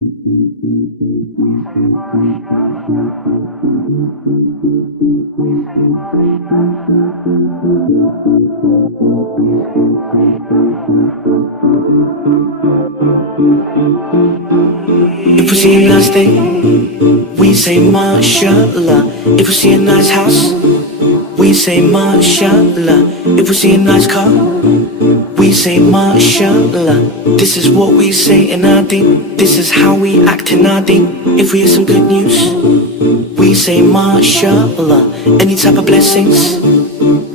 If we see a nice day, we say mashallah. If we see a nice house, we say mashallah. If we see a nice car, we say mashallah. This is what we say in our deen. This is how we act in our deen. If we hear some good news, we say mashallah. Any type of blessings,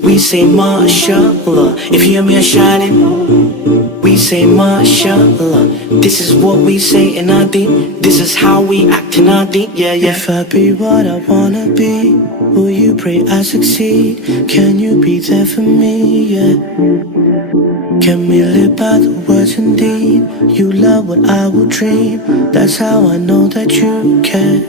we say mashallah. If you hear me shining, we say mashallah. This is what we say in our deen. This is how we act in our deen. Yeah, yeah. If I be what I wanna be, will you pray I succeed? Can you be there for me? Yeah. Can we live by the words indeed? You love what I will dream. That's how I know that you care.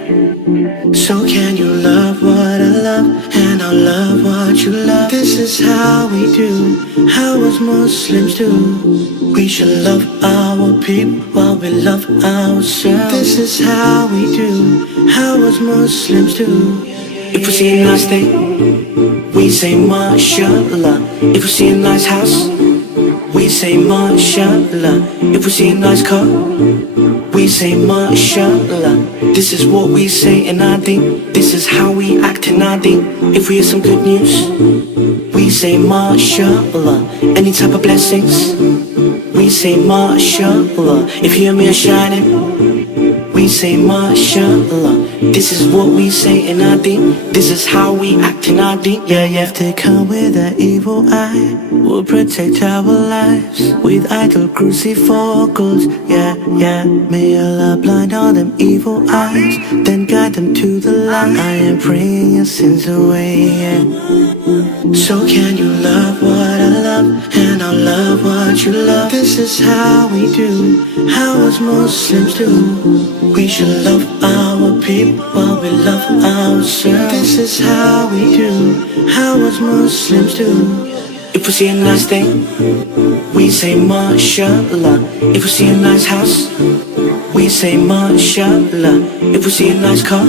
So can you love what I love, and I'll love what you love. This is how we do, how us Muslims do. We should love our people while we love ourselves. This is how we do, how us Muslims do. If we see a nice day, we say mashallah. If we see a nice house, we say mashallah. If we see a nice car, we say mashallah. This is what we say in our deen. This is how we act in our deen. If we hear some good news, we say mashallah. Any type of blessings, we say mashallah. If you hear me shining, we say mashallah. This is what we say in our deen. This is how we act in our deen. Yeah, yeah. If they come with an evil eye, we'll protect our lives with idol crucifixes. Yeah, yeah. May Allah blind all them evil eyes, then guide them to the light. I am praying your sins away, yeah. So can you love what I love, and I'll love what you love. This is how we do, how us Muslims do. We should love our people while we love ourselves. This is how we do, how us Muslims do. If we see a nice day, we say mashallah. If we see a nice house, we say mashallah. If we see a nice car,